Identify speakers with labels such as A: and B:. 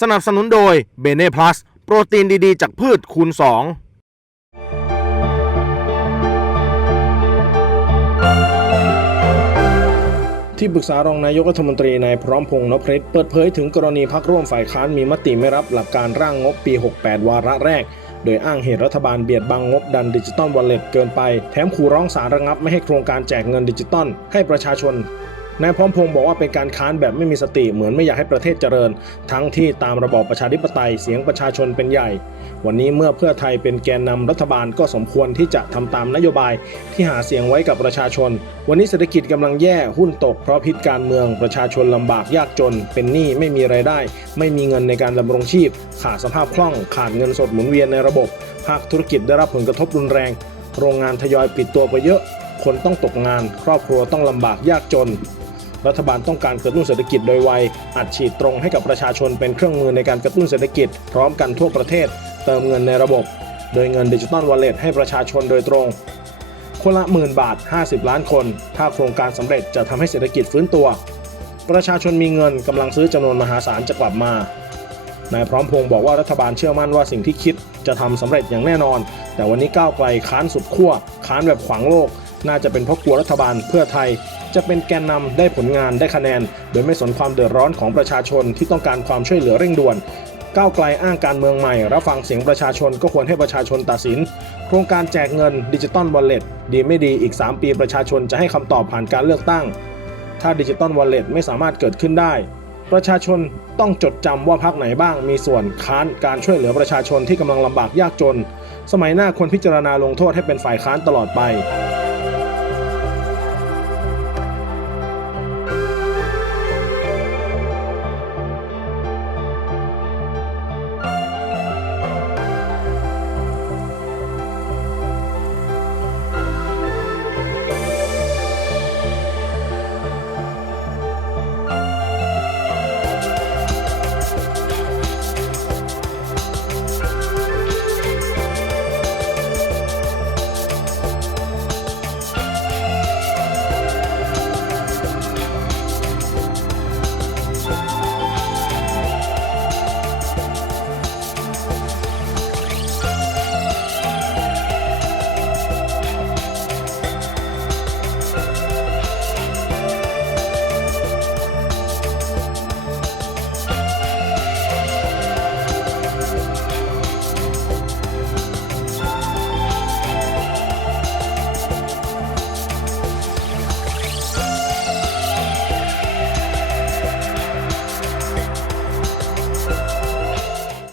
A: สนับสนุนโดยเบเน่พลัสโปรตีนดีๆ จากพืชคูณ 2ที่ปรึกษารองนายกรัฐมนตรีนายพร้อมพงษ์นพเพชรเปิดเผยถึงกรณีพักร่วมฝ่ายค้านมีมติไม่รับหลักการร่างงบปี 68 วาระแรก โดยอ้างเหตุรัฐบาลเบียดบังงบดันดิจิตอลวอลเล็ตเกินไป แถมขู่ร้องศาลระงับไม่ให้โครงการแจกเงินดิจิตอลให้ประชาชน นายพร้อมพงษ์บอกว่าเป็นการค้านแบบไม่มีสติเหมือนไม่อยากให้ประเทศเจริญ ทั้งที่ตามระบอบประชาธิปไตยเสียงประชาชนเป็นใหญ่ วันนี้เมื่อเพื่อไทยเป็นแกนนำรัฐบาลก็สมควรที่จะทำตามนโยบายที่หาเสียงไว้กับประชาชน วันนี้เศรษฐกิจกำลังแย่หุ้นตกเพราะพิษการเมืองประชาชนลำบากยากจน เป็นหนี้ไม่มีไรายได้ ไม่มีเงินในการดำรงชีพ ขาดสภาพคล่อง ขาดเงินสดหมุนเวียนในระบบภาคธุรกิจได้รับผลกระทบรุนแรง โรงงานทยอยปิดตัวไปเยอะ คนต้องตกงาน ครอบครัวต้องลำบากยากจน รัฐบาลต้องการกระตุ้นเศรษฐกิจโดยไวอัดฉีดตรงให้กับประชาชนเป็นเครื่องมือในการกระตุ้นเศรษฐกิจ พร้อมกันทั่วประเทศ เติมเงินในระบบ โดยเงินดิจิตอลวอลเล็ตให้ประชาชนโดยตรง คนละหมื่นบาท 50 ล้านคน ถ้าโครงการสำเร็จจะทำให้เศรษฐกิจฟื้นตัว ประชาชนมีเงินกำลังซื้อจำนวนมหาศาลจะกลับมานายพร้อมพงศ์บอกว่ารัฐบาลเชื่อมั่นว่าสิ่งที่คิดจะทำสำเร็จอย่างแน่นอน แต่วันนี้ก้าวไกลค้านสุดขั้วค้านแบบขวางโลก น่าจะเป็นเพราะกลัวรัฐบาลเพื่อไทย จะเป็นแกนนำได้ผลงานได้คะแนน โดยไม่สนความเดือดร้อนของประชาชนที่ต้องการความช่วยเหลือเร่งด่วนก้าวไกลอ้างการเมืองใหม่ รับฟังเสียงประชาชนก็ควรให้ประชาชนตัดสิน โครงการแจกเงินดิจิตอลวอลเล็ตดีไม่ดีอีก 3 ปีประชาชนจะให้คำตอบผ่านการเลือกตั้ง ถ้าดิจิตอลวอลเล็ตไม่สามารถเกิดขึ้นได้ ประชาชนต้องจดจำว่าพรรคไหนบ้างมีส่วนค้านการช่วยเหลือประชาชนที่กำลังลำบากยากจน สมัยหน้าควรพิจารณาลงโทษให้เป็นฝ่ายค้านตลอดไป